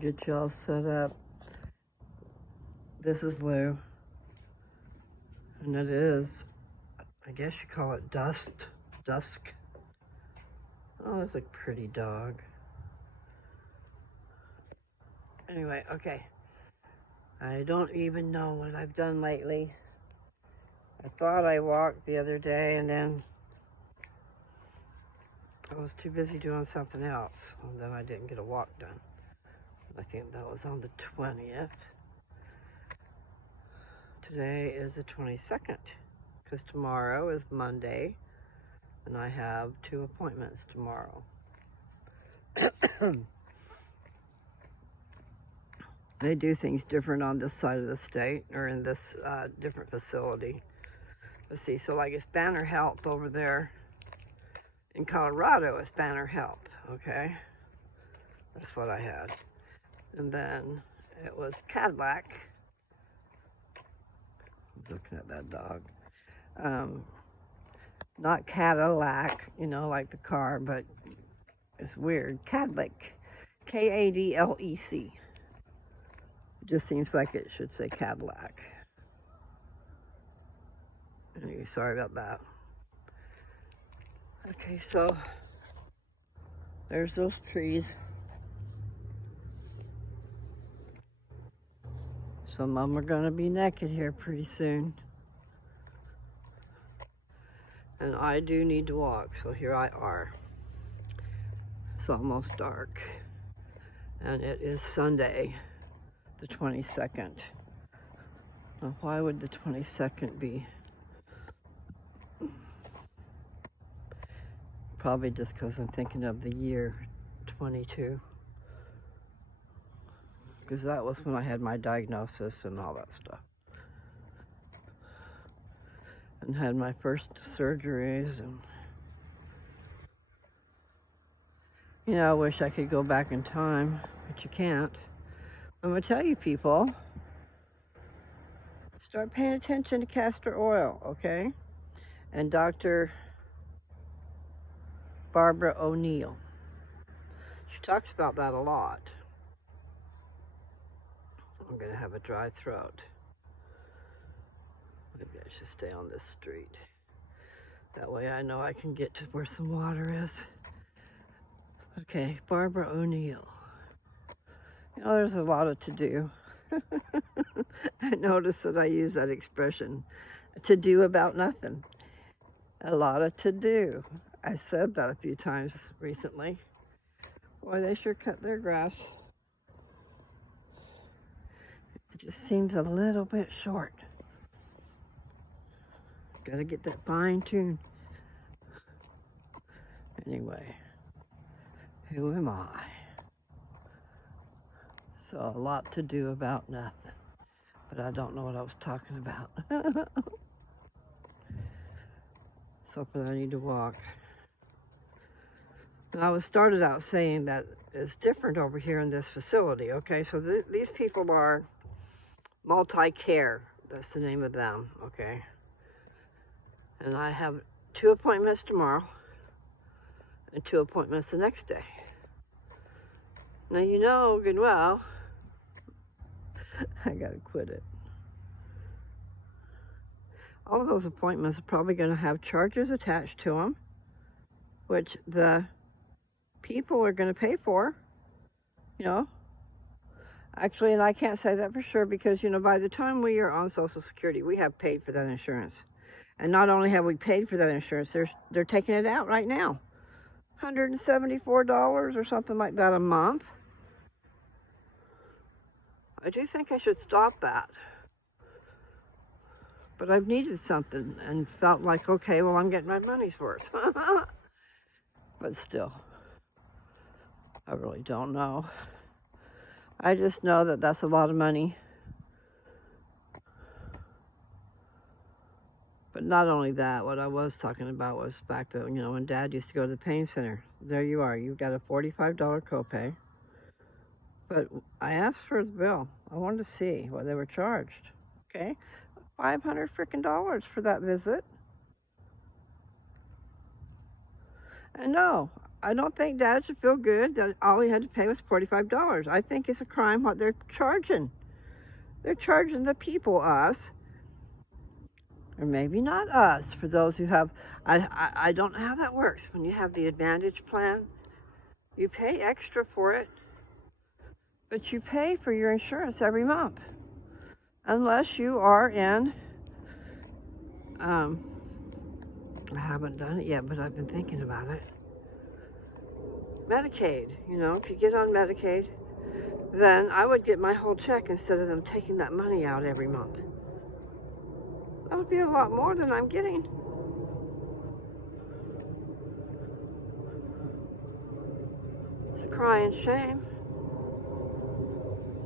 get y'all set up. This is Lou, and it is, I guess you call it dusk. Oh, that's a pretty dog. Anyway, okay. I don't even know what I've done lately. I thought I walked the other day, and then I was too busy doing something else, and then I didn't get a walk done. I think that was on the 20th. Today is the 22nd, because tomorrow is Monday, and I have 2 appointments tomorrow. They do things different on this side of the state, or in this different facility. Let's see, so like it's Banner Health over there in Colorado, it's Banner Health, okay? That's what I had. And then it was Cadillac. Looking at that dog. Not Cadillac, you know, like the car, but it's weird. Cadillac. Kadlec. It just seems like it should say Cadillac. Anyway, sorry about that. Okay, so there's those trees. Some of them are going to be naked here pretty soon. And I do need to walk, so here I are. It's almost dark. And it is Sunday, the 22nd. Now, why would the 22nd be? Probably just because I'm thinking of the year 22. Because that was when I had my diagnosis and all that stuff. And had my first surgeries. And you know, I wish I could go back in time, but you can't. I'm going to tell you, people, start paying attention to castor oil, okay? And Dr. Barbara O'Neill. She talks about that a lot. I'm going to have a dry throat. Maybe I should stay on this street. That way I know I can get to where some water is. Okay, Barbara O'Neill. You know, there's a lot of to do. I noticed that I use that expression, to do about nothing. A lot of to do. I said that a few times recently. Boy, they sure cut their grass. It just seems a little bit short. Gotta get that fine tune. Anyway, who am I? So a lot to do about nothing. But I don't know what I was talking about. So but I need to walk. And I was started out saying that it's different over here in this facility, okay? So these people are multi-care. That's the name of them, okay? And I have 2 appointments tomorrow and 2 appointments the next day. Now, you know good and well, I gotta quit it. All of those appointments are probably gonna have charges attached to them, which the people are gonna pay for, you know. Actually, and I can't say that for sure because, you know, by the time we are on Social Security, we have paid for that insurance. And not only have we paid for that insurance, they're taking it out right now. $174 or something like that a month. I do think I should stop that. But I've needed something and felt like, okay, well, I'm getting my money's worth. But still, I really don't know. I just know that that's a lot of money. But not only that, what I was talking about was back then, you know, when Dad used to go to the pain center. There you are, you got a $45 copay. But I asked for the bill. I wanted to see what they were charged, okay? $500 freaking for that visit. And no, I don't think Dad should feel good that all he had to pay was $45. I think it's a crime what they're charging. They're charging the people, us, or maybe not us, for those who have, I don't know how that works. When you have the Advantage plan, you pay extra for it, but you pay for your insurance every month. Unless you are in, I haven't done it yet, but I've been thinking about it. Medicaid, if you get on Medicaid, then I would get my whole check instead of them taking that money out every month. That would be a lot more than I'm getting. It's a crying shame.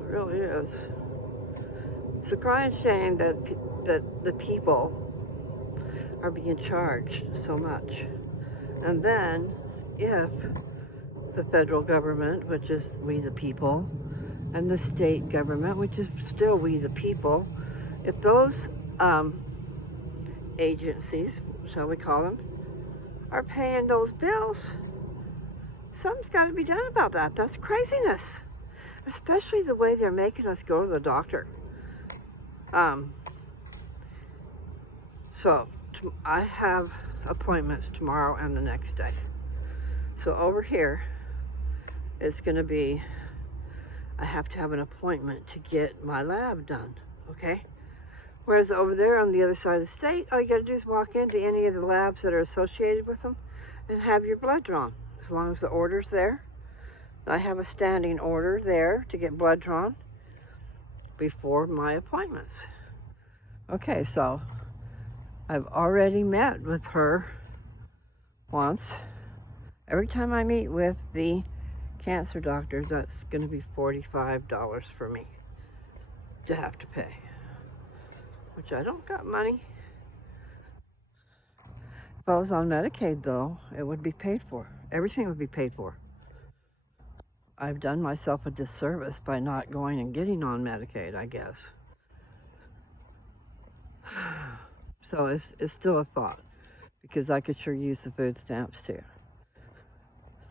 It really is. It's a crying shame that the people are being charged so much. And then if the federal government, which is we the people, and the state government, which is still we the people, if those agencies, shall we call them, are paying those bills, something's got to be done about that. That's craziness, especially the way they're making us go to the doctor. So I have appointments tomorrow and the next day. So over here, it's going to be, I have to have an appointment to get my lab done, okay? Whereas over there on the other side of the state, all you got to do is walk into any of the labs that are associated with them and have your blood drawn, as long as the order's there. I have a standing order there to get blood drawn before my appointments. Okay, so I've already met with her once. Every time I meet with the cancer doctor, that's going to be $45 for me to have to pay, which I don't got money. If I was on Medicaid, though, it would be paid for. Everything would be paid for. I've done myself a disservice by not going and getting on Medicaid, I guess. So it's still a thought, because I could sure use the food stamps too.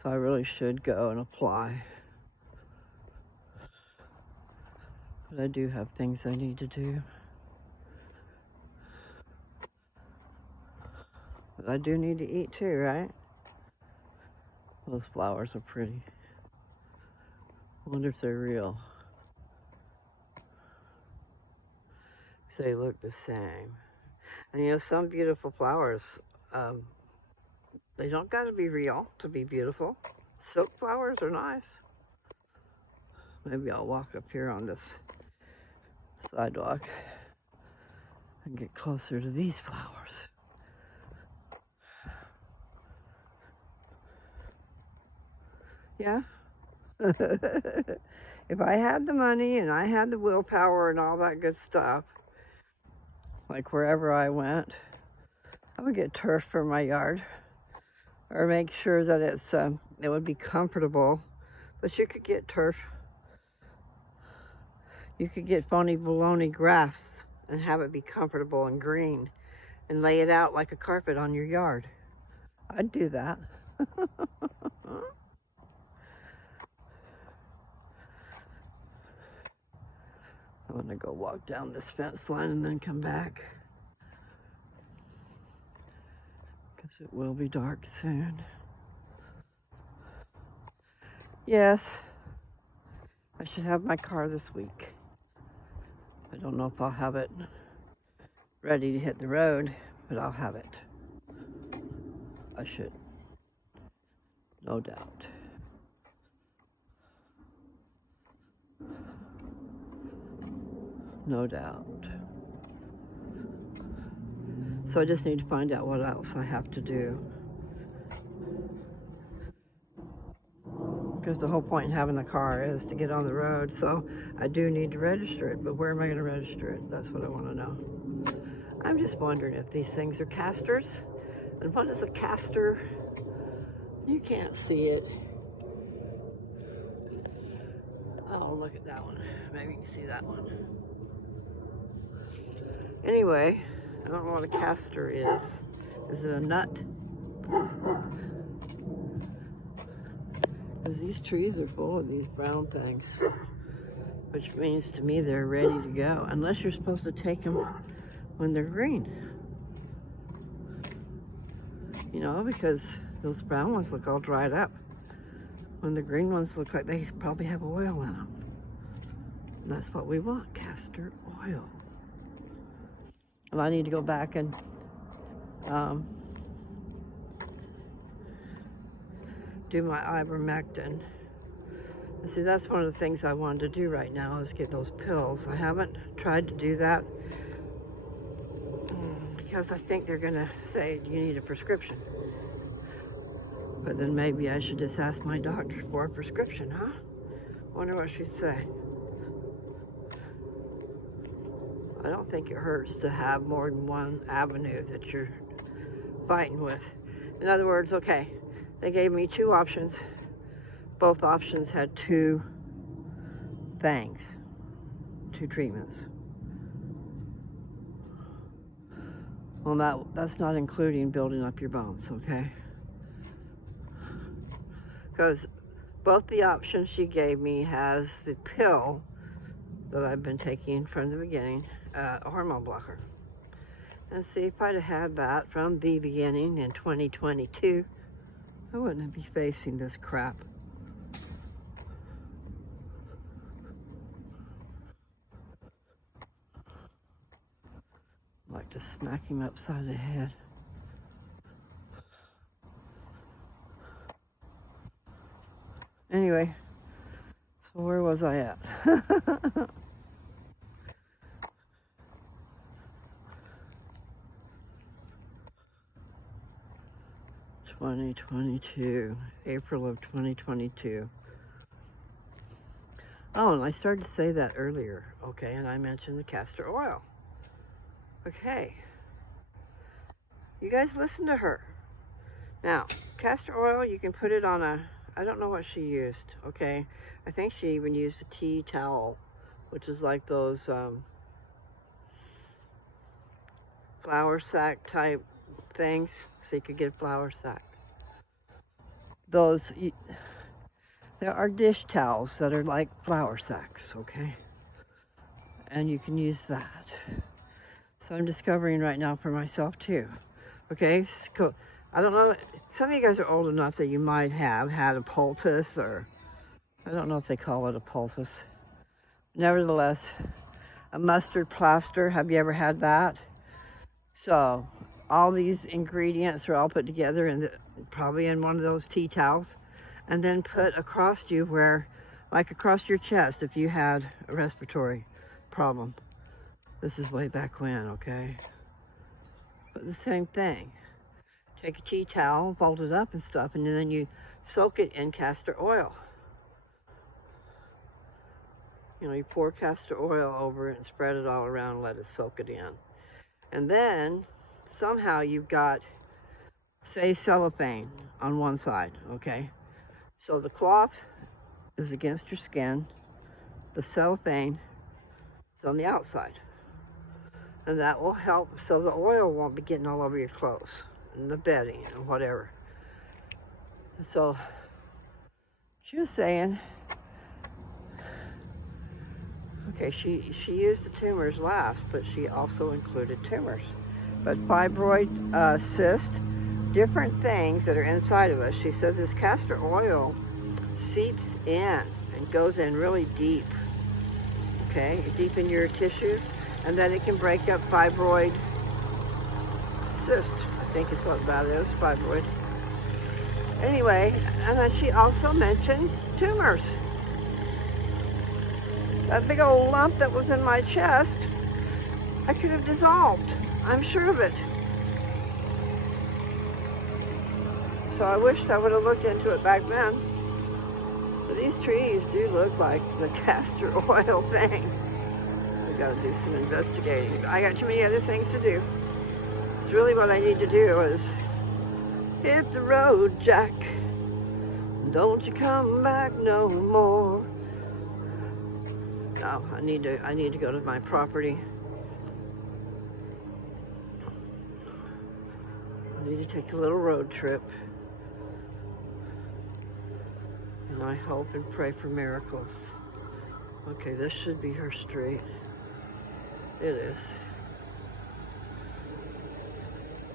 So I really should go and apply. But I do have things I need to do. But I do need to eat too, right? Those flowers are pretty. I wonder if they're real. They look the same. And some beautiful flowers, they don't got to be real to be beautiful. Silk flowers are nice. Maybe I'll walk up here on this sidewalk and get closer to these flowers. Yeah? If I had the money and I had the willpower and all that good stuff, like wherever I went, I would get turf for my yard, or make sure that it would be comfortable. But you could get turf. You could get phony baloney grass and have it be comfortable and green, and lay it out like a carpet on your yard. I'd do that. I'm gonna go walk down this fence line and then come back, because it will be dark soon. Yes, I should have my car this week. I don't know if I'll have it ready to hit the road, but I'll have it. I should, no doubt. No doubt. So I just need to find out what else I have to do. Because the whole point in having the car is to get on the road, so I do need to register it, but where am I going to register it? That's what I want to know. I'm just wondering if these things are casters. And what is a caster? You can't see it. Oh, look at that one. Maybe you can see that one. Anyway, I don't know what a caster is. Is it a nut? Because these trees are full of these brown things, which means to me they're ready to go, unless you're supposed to take them when they're green. You know, because those brown ones look all dried up, when the green ones look like they probably have oil in them. And that's what we want, castor oil. And I need to go back and do my ivermectin. See, that's one of the things I wanted to do right now, is get those pills. I haven't tried to do that because I think they're gonna say you need a prescription. But then maybe I should just ask my doctor for a prescription, huh? Wonder what she'd say. I don't think it hurts to have more than one avenue that you're fighting with. In other words, okay, they gave me two options. Both options had two things, two treatments. Well, that's not including building up your bones, okay? Because both the options she gave me has the pill that I've been taking from the beginning, a hormone blocker. And see, if I'd have had that from the beginning in 2022, I wouldn't be facing this crap. I'd like to smack him upside the head. Anyway, so where was I at? 2022, April of 2022. Oh, and I started to say that earlier, okay, and I mentioned the castor oil. Okay, you guys listen to her. Now, castor oil, you can put it on I don't know what she used, okay? I think she even used a tea towel, which is like those flour sack type things, so you could get a flour sack. There are dish towels that are like flour sacks, okay? And you can use that. So I'm discovering right now for myself too, okay? So, I don't know, some of you guys are old enough that you might have had a poultice, or I don't know if they call it a poultice. Nevertheless, a mustard plaster, have you ever had that? So all these ingredients are all put together and probably in one of those tea towels, and then put across you where, like across your chest, if you had a respiratory problem. This is way back when, okay? But the same thing. Take a tea towel, fold it up and stuff, and then you soak it in castor oil. You know, you pour castor oil over it and spread it all around and let it soak it in. And then somehow you've got, say, cellophane on one side, okay? So the cloth is against your skin, the cellophane is on the outside. And that will help so the oil won't be getting all over your clothes and the bedding and whatever. And so she was saying, okay, she used the tumors last, but she also included tumors. But fibroid, cyst, different things that are inside of us. She said this castor oil seeps in and goes in really deep, okay, deep in your tissues, and then it can break up fibroid cyst, I think is what that is, fibroid. Anyway, and then she also mentioned tumors. That big old lump that was in my chest, I could have dissolved. I'm sure of it. So I wished I would have looked into it back then. But these trees do look like the castor oil thing. I gotta do some investigating. I got too many other things to do. It's really what I need to do is hit the road, Jack. Don't you come back no more. No, I need to go to my property. I need to take a little road trip And I hope and pray for miracles. Okay, this should be her street. It is.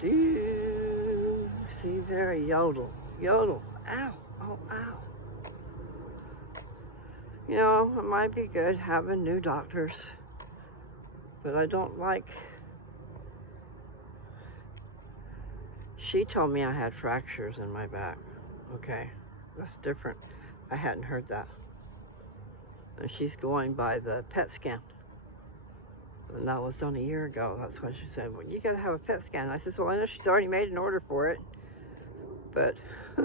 Do you see there? Yodel. Yodel. Ow. Oh, ow. You know, it might be good having new doctors, but I don't like... She told me I had fractures in my back. Okay, that's different. I hadn't heard that. And she's going by the PET scan. And that was done a year ago. That's what she said. Well, you gotta have a PET scan. I said, well, I know she's already made an order for it, but I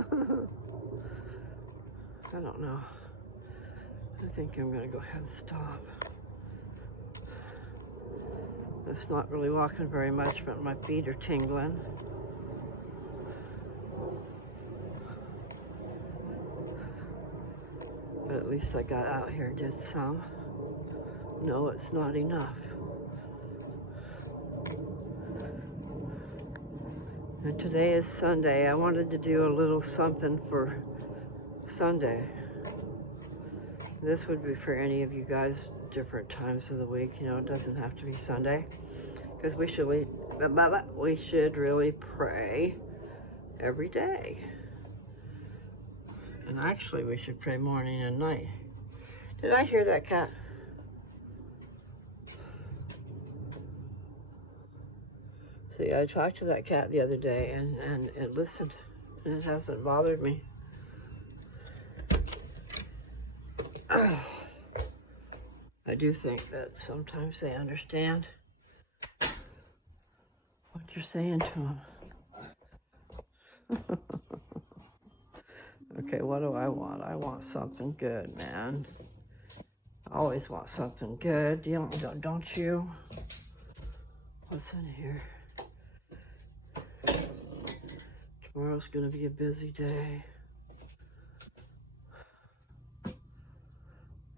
don't know. I think I'm gonna go ahead and stop. It's not really walking very much, but my feet are tingling. But at least I got out here and did some. No, it's not enough. And today is Sunday. I wanted to do a little something for Sunday. This would be for any of you guys different times of the week. You know, it doesn't have to be Sunday. Because we should really pray every day. And actually, we should pray morning and night. Did I hear that cat? See, I talked to that cat the other day and it listened. And it hasn't bothered me. I do think that sometimes they understand what you're saying to them. Okay, what do I want? I want something good, man. I always want something good. Don't you? What's in here? Tomorrow's gonna be a busy day.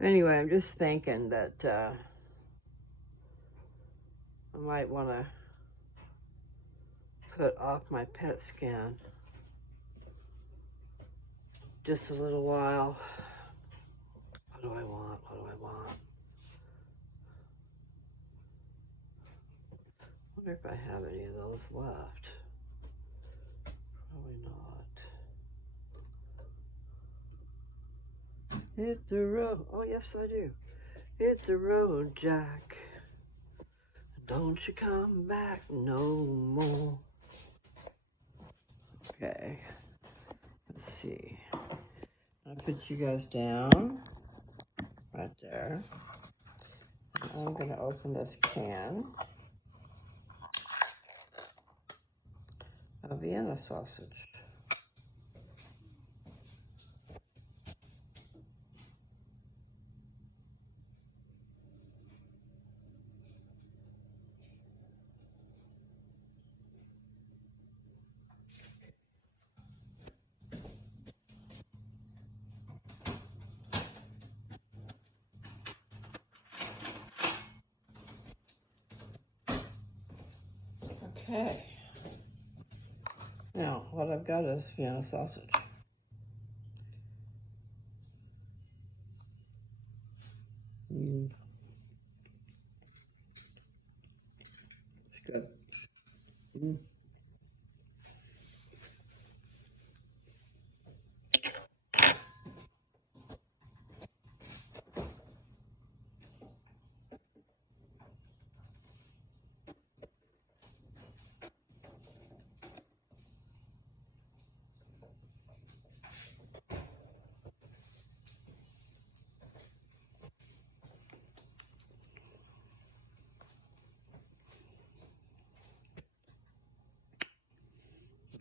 Anyway, I'm just thinking that I might want to put off my PET scan just a little while. What do I want? What do I want? I wonder if I have any of those left. Probably not. Hit the road. Oh, yes, I do. Hit the road, Jack. Don't you come back no more. Okay. Let's see. I'll put you guys down right there. I'm going to open this can of Vienna sausage. Okay. Now, what I've got is Vienna sausage. It's good.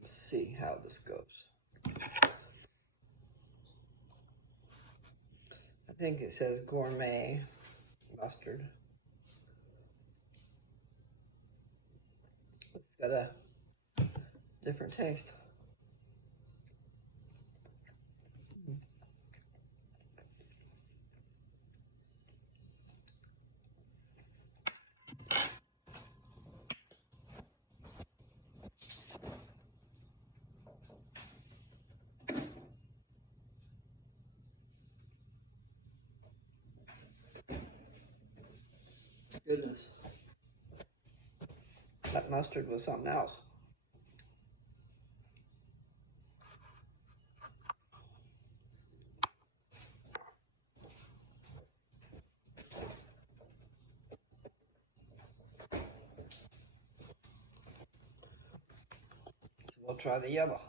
Let's see how this goes. I think it says gourmet mustard. It's got a different taste. Goodness. That mustard was something else. So we'll try the yellow.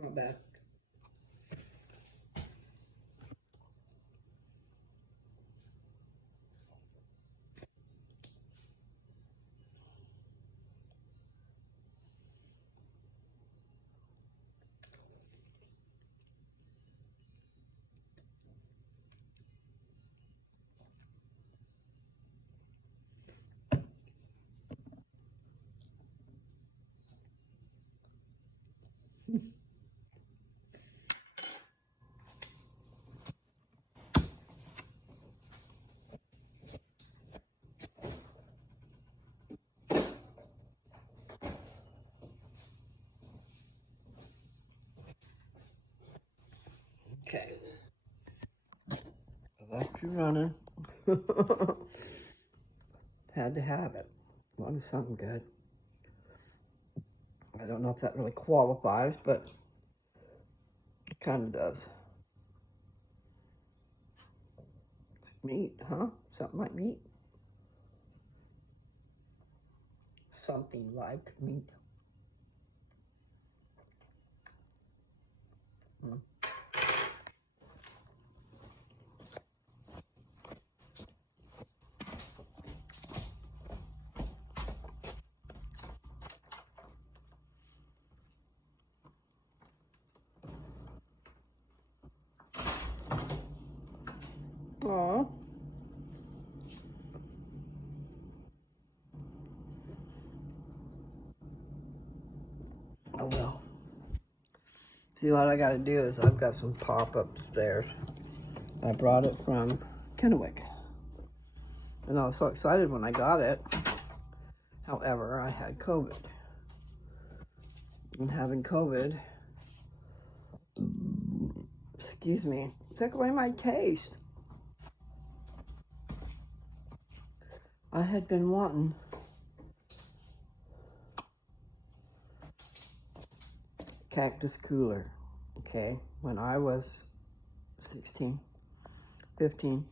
Not bad. Okay. Left you running. Had to have it. Wanted something good. I don't know if that really qualifies, but it kind of does. Meat, huh? Something like meat. Something like meat. Mm. Aw. Oh well. See, what I got to do is I've got some pop upstairs. I brought it from Kennewick. And I was so excited when I got it. However, I had COVID. And having COVID, excuse me, took away my taste. I had been wanting Cactus Cooler, okay, when I was 16, 15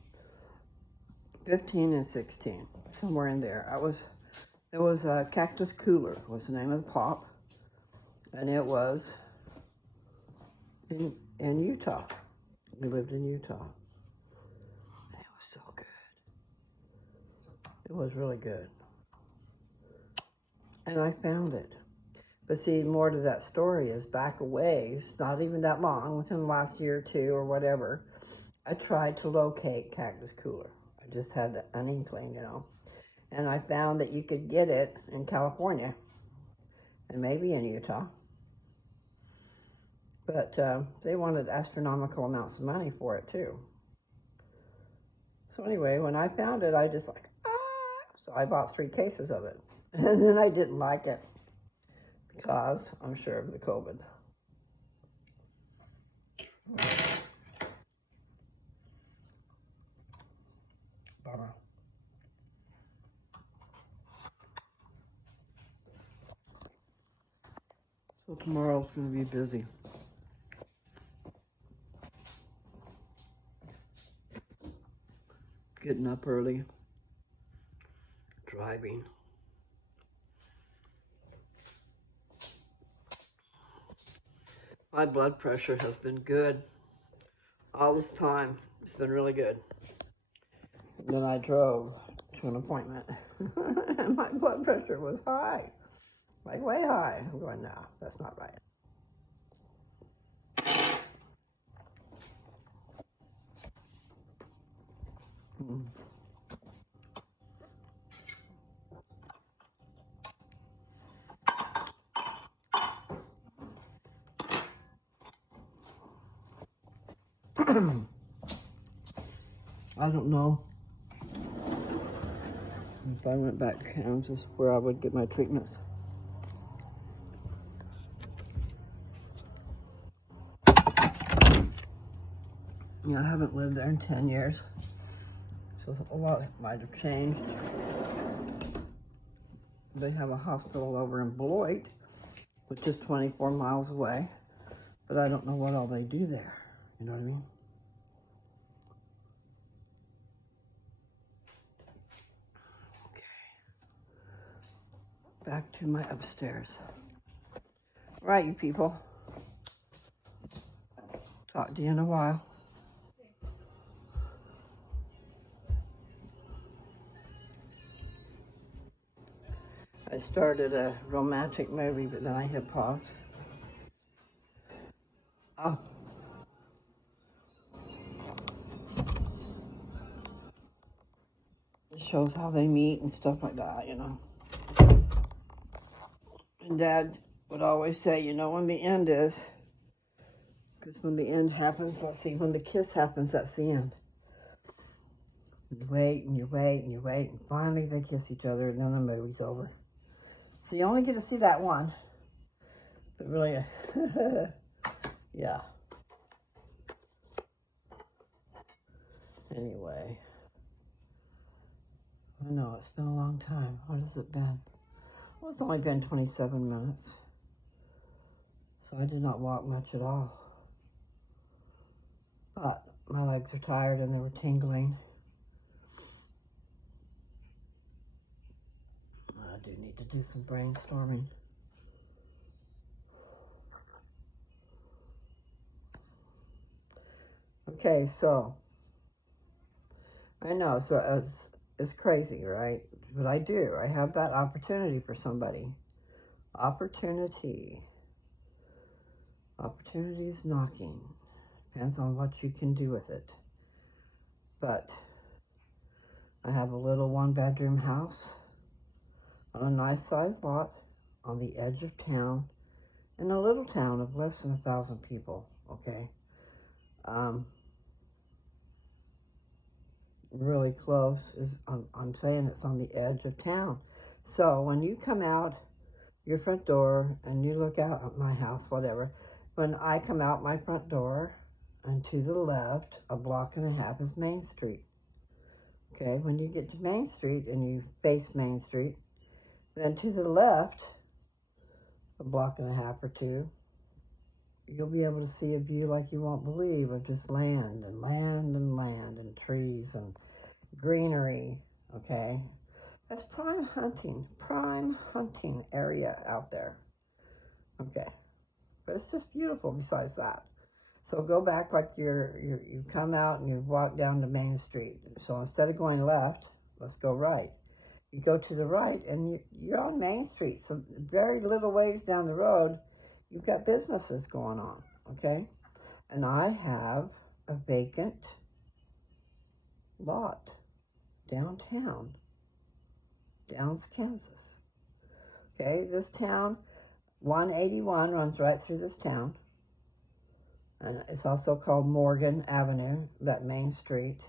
and 16, somewhere in there. There was a Cactus Cooler was the name of the pop, and it was in Utah. We lived in Utah. And it was so good. It was really good. And I found it. But see, more to that story is back a ways, not even that long, within the last year or two or whatever, I tried to locate Cactus Cooler. I just had an inkling, you know. And I found that you could get it in California and maybe in Utah. But they wanted astronomical amounts of money for it too. So anyway, when I found it, I just like, ah! So I bought 3 cases of it. And then I didn't like it because I'm sure of the COVID. Bummer. So tomorrow's going to be busy. Getting up early, driving. My blood pressure has been good all this time. It's been really good. And then I drove to an appointment and my blood pressure was high. Like way high. I'm going, no, that's not right. Mm. I don't know if I went back to Kansas where I would get my treatments. You know, I haven't lived there in 10 years, so a lot might have changed. They have a hospital over in Beloit, which is 24 miles away, but I don't know what all they do there. You know what I mean? Okay. Back to my upstairs. Right, you people. Talk to you in a while. I started a romantic movie, but then I hit pause. Oh. It shows how they meet and stuff like that, you know. And Dad would always say, you know when the end is, because when the end happens, let's see, when the kiss happens, that's the end. You wait and you wait and you wait, and finally they kiss each other, and then the movie's over. So you only get to see that one. But really, yeah. Anyway. I know, it's been a long time. What has it been? Well, it's only been 27 minutes. So I did not walk much at all. But my legs are tired and they were tingling. I do need to do some brainstorming. Okay, so I know, so it's crazy, right? But I do. I have that opportunity for somebody. Opportunity. Opportunity is knocking. Depends on what you can do with it. But I have a little one-bedroom house on a nice-sized lot on the edge of town in a little town of less than 1,000 people, okay? Really close. I'm saying it's on the edge of town. So when you come out your front door and you look out at my house, whatever, when I come out my front door and to the left, a block and a half is Main Street. Okay, when you get to Main Street and you face Main Street, then to the left, a block and a half or two, you'll be able to see a view like you won't believe of just land and land and land and trees and greenery, okay? That's prime hunting area out there, okay? But it's just beautiful besides that. So go back like you come out and you walk down to Main Street. So instead of going left, let's go right. You go to the right and you're on Main Street. So very little ways down the road, you've got businesses going on, okay? And I have a vacant lot downtown, Downs, Kansas. Okay, this town, 181 runs right through this town. And it's also called Morgan Avenue, that main street.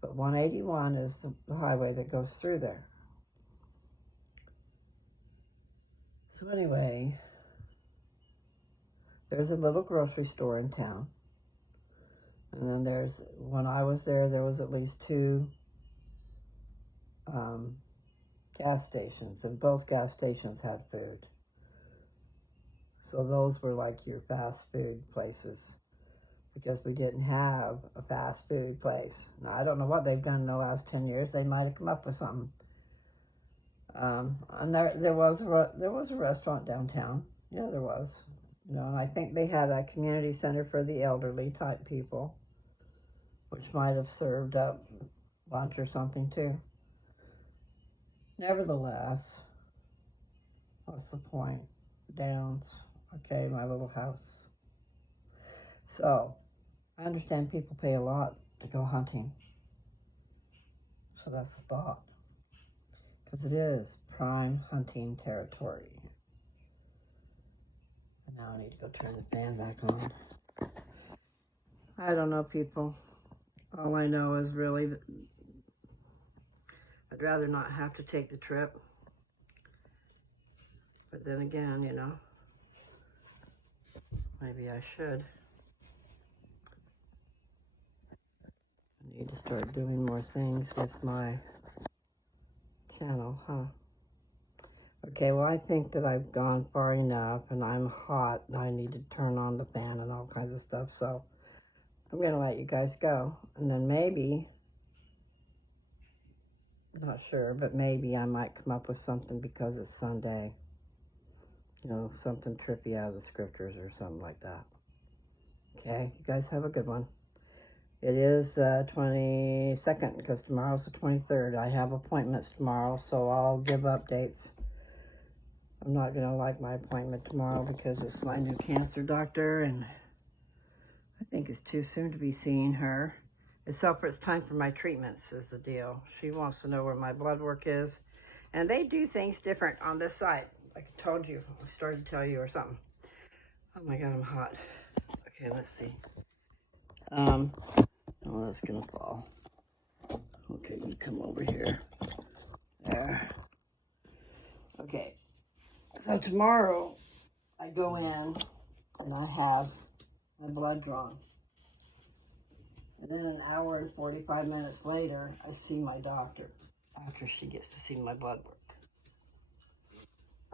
But 181 is the highway that goes through there. So anyway, there's a little grocery store in town. And then when I was there was at least two gas stations, and both gas stations had food. So those were like your fast food places, because we didn't have a fast food place. Now, I don't know what they've done in the last 10 years. They might have come up with something. And there was a restaurant downtown. Yeah, there was. You know, and I think they had a community center for the elderly type people, which might have served up lunch or something too. Nevertheless, What's the point? Downs. Okay, my little house. So, I understand people pay a lot to go hunting. So that's a thought. Because it is prime hunting territory. And now I need to go turn the fan back on. I don't know, people. All I know is really that I'd rather not have to take the trip. But then again, you know, maybe I should. I need to start doing more things with my channel, huh? Okay, well, I think that I've gone far enough and I'm hot and I need to turn on the fan and all kinds of stuff. So I'm going to let you guys go. And then maybe, not sure, but maybe I might come up with something because it's Sunday. You know, something trippy out of the scriptures or something like that. Okay, you guys have a good one. It is the 22nd because tomorrow's the 23rd. I have appointments tomorrow, so I'll give updates. I'm not going to like my appointment tomorrow because it's my new cancer doctor, and I think it's too soon to be seeing her. Except for it's time for my treatments is the deal. She wants to know where my blood work is. And they do things different on this side. Like I told you, I started to tell you or something. Oh my God, I'm hot. Okay, let's see. Oh, that's gonna fall. Okay, you come over here. There. Okay. So tomorrow, I go in and I have my blood drawn. And then an hour and 45 minutes later, I see my doctor after she gets to see my blood work.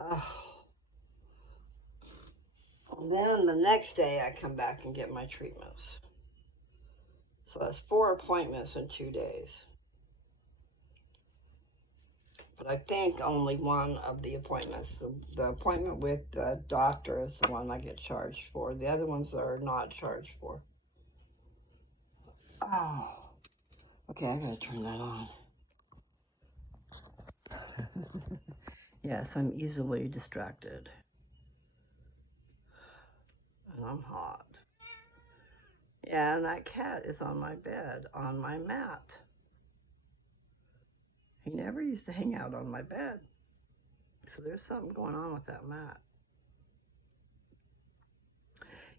Oh. And then the next day, I come back and get my treatments. So that's 4 appointments in 2 days. But I think only one of the appointments, the appointment with the doctor is the one I get charged for. The other ones are not charged for. Oh, okay, I gotta turn that on. Yes, I'm easily distracted. And I'm hot. Yeah, and that cat is on my bed, on my mat. He never used to hang out on my bed. So there's something going on with that mat.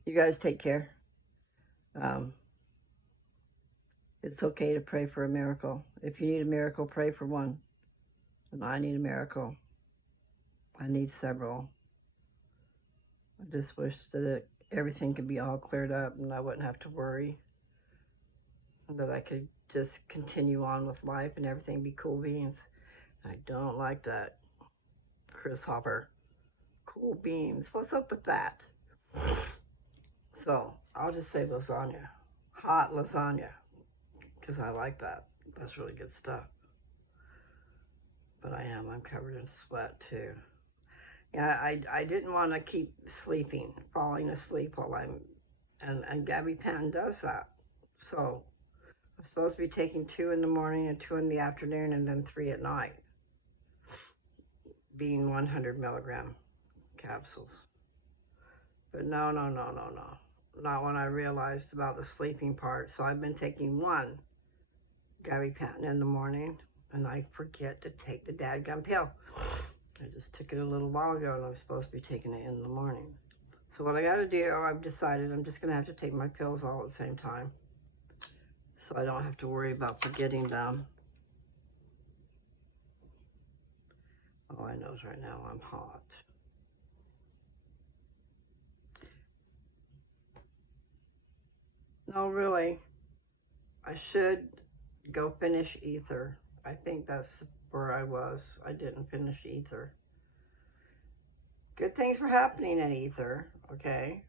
You guys take care. It's okay to pray for a miracle. If you need a miracle, pray for one. And I need a miracle. I need several. I just wish that everything could be all cleared up and I wouldn't have to worry. And that I could just continue on with life and everything be cool beans. I don't like that, Chris Hopper. Cool beans. What's up with that? So I'll just say lasagna. Hot lasagna. Because I like that. That's really good stuff. But I'm covered in sweat too. Yeah, I didn't want to keep sleeping, falling asleep while and Gabby Penn does that. So I'm supposed to be taking 2 in the morning and 2 in the afternoon and then 3 at night, being 100 milligram capsules. But no. Not when I realized about the sleeping part. So I've been taking 1 gabapentin in the morning and I forget to take the dadgum pill. I just took it a little while ago and I'm supposed to be taking it in the morning. So what I gotta do, I've decided I'm just gonna have to take my pills all at the same time. So I don't have to worry about forgetting them. All I know is right now I'm hot. No, really, I should go finish Ether. I think that's where I was. I didn't finish Ether. Good things were happening in Ether, okay?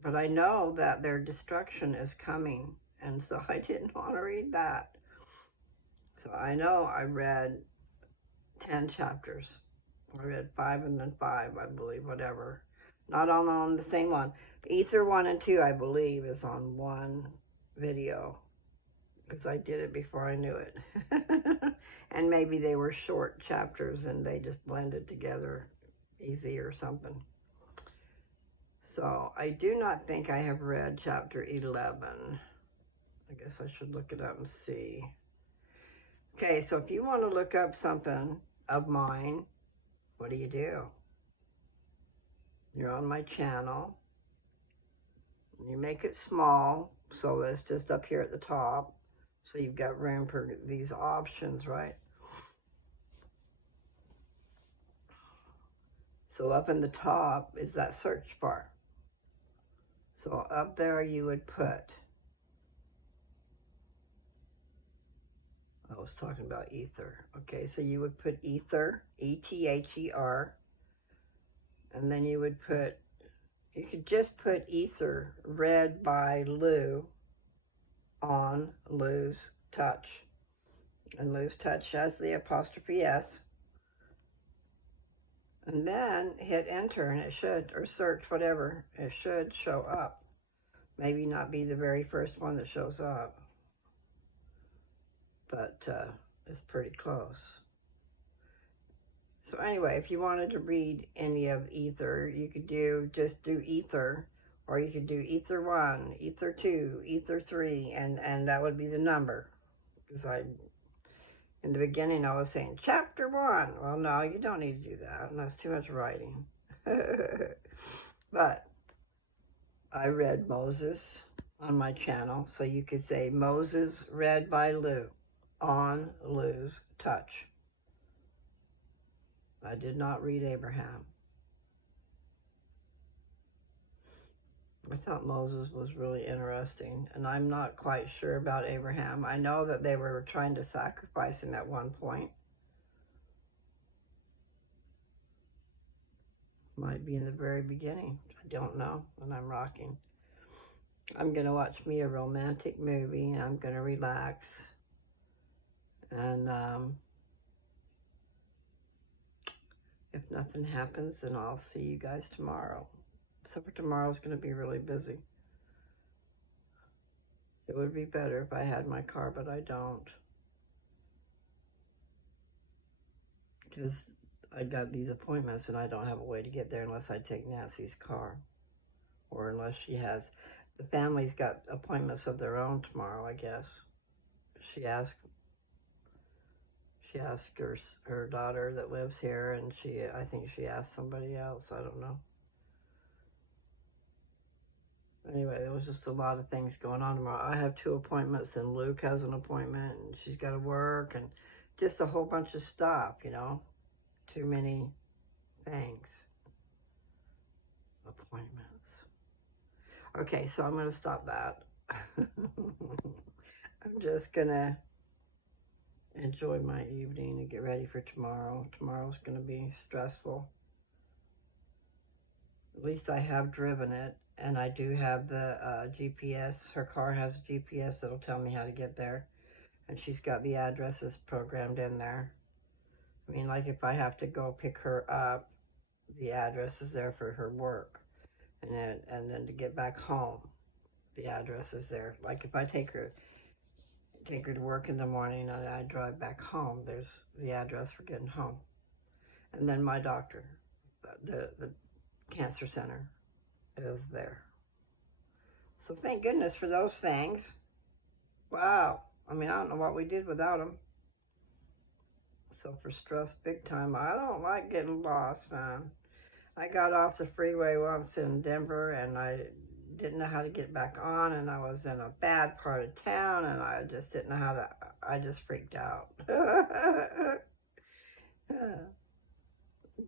But I know that their destruction is coming, and so I didn't want to read that. So I know I read 10 chapters. I read 5 and then 5, I believe, whatever. Not all on the same one. Ether 1 and 2, I believe, is on one video. Because I did it before I knew it. And maybe they were short chapters and they just blended together easy or something. So I do not think I have read chapter 11. I guess I should look it up and see. Okay, so if you want to look up something of mine, what do? You're on my channel. You make it small, so it's just up here at the top. So you've got room for these options, right? So up in the top is that search bar. So up there you would put, I was talking about ether. Okay, so you would put ether, E-T-H-E-R, and then you would put, you could just put ether read by Lou on Lou's Touch. And Lou's Touch has the apostrophe S. And then hit enter and it should, or search, whatever, it should show up. Maybe not be the very first one that shows up, but it's pretty close. So anyway, if you wanted to read any of ether, you could just do ether, or you could do ether 1, ether 2, ether 3, and that would be the number. Because in the beginning I was saying chapter 1. Well, no, you don't need to do that. That's too much writing. But I read Moses on my channel, so you could say Moses read by Lou on Lou's Touch. I did not read Abraham. I thought Moses was really interesting, and I'm not quite sure about Abraham. I know that they were trying to sacrifice him at one point. Might be in the very beginning. I don't know, and I'm rocking. I'm going to watch me a romantic movie, and I'm going to relax. And if nothing happens, then I'll see you guys tomorrow. Except for tomorrow's going to be really busy. It would be better if I had my car, but I don't. Because I got these appointments and I don't have a way to get there unless I take Nancy's car. Or unless she has, the family's got appointments of their own tomorrow, I guess. She asked her daughter that lives here, and I think she asked somebody else, I don't know. Anyway, there was just a lot of things going on tomorrow. I have 2 appointments, and Luke has an appointment, and she's got to work, and just a whole bunch of stuff, you know. Too many things. Appointments. Okay, so I'm going to stop that. I'm just going to enjoy my evening and get ready for tomorrow. Tomorrow's going to be stressful. At least I have driven it, and I do have the GPS. Her car has a GPS that'll tell me how to get there, and she's got the addresses programmed in there. I mean, like if I have to go pick her up, the address is there for her work, and then to get back home, the address is there. Like if I take her to work in the morning and I drive back home, there's the address for getting home. And then my doctor, the cancer center, is there. So thank goodness for those things. Wow. I mean, I don't know what we did without them. So for stress big time, I don't like getting lost, man. I got off the freeway once in Denver, and I didn't know how to get back on, and I was in a bad part of town, and I just didn't know how to, I just freaked out.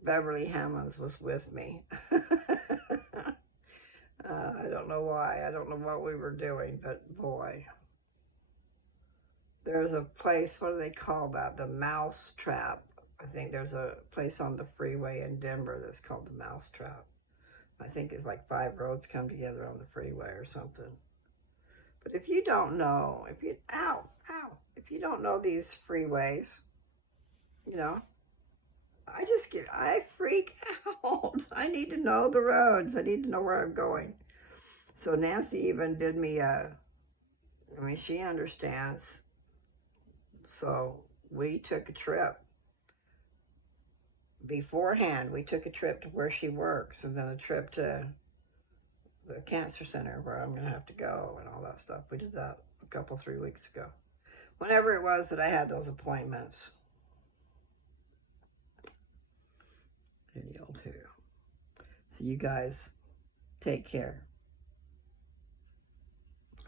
Beverly Hammonds was with me. I don't know why. I don't know what we were doing, but boy. There's a place, what do they call that? The Mouse Trap. I think there's a place on the freeway in Denver that's called the Mouse Trap. I think it's like 5 roads come together on the freeway or something. But if you don't know, if you don't know these freeways, you know, I freak out. I need to know the roads. I need to know where I'm going. So Nancy even did me she understands. So we took a trip beforehand, we took a trip to where she works and then a trip to the cancer center where I'm going to have to go and all that stuff. We did that a couple, 3 weeks ago. Whenever it was that I had those appointments. Video too. So you guys take care.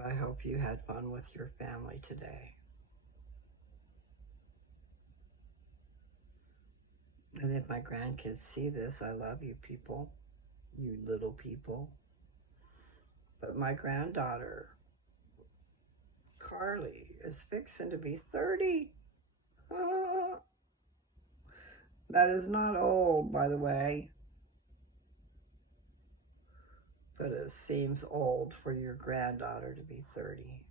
I hope you had fun with your family today. And if my grandkids see this, I love you people, you little people. But my granddaughter, Carly, is fixing to be 30. Ah, that is not old, by the way. But it seems old for your granddaughter to be 30.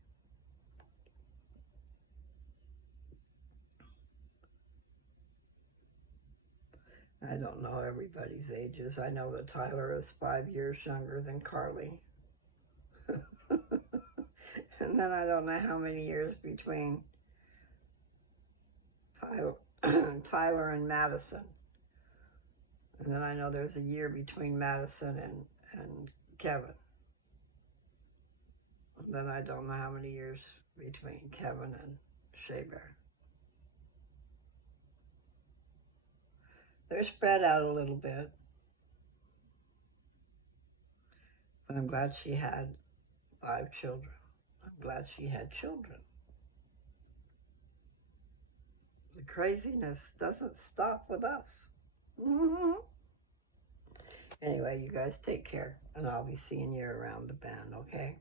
I don't know everybody's ages. I know that Tyler is 5 years younger than Carly. And then I don't know how many years between Tyler and Madison. And then I know there's a year between Madison and Kevin. And then I don't know how many years between Kevin and Shea Bear. They're spread out a little bit. But I'm glad she had 5 children. I'm glad she had children. The craziness doesn't stop with us. Mm-hmm. Anyway, you guys take care, and I'll be seeing you around the bend, okay?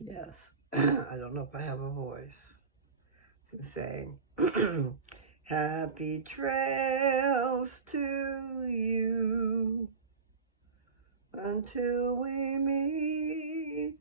Yes, I don't know if I have a voice to say, happy trails to you until we meet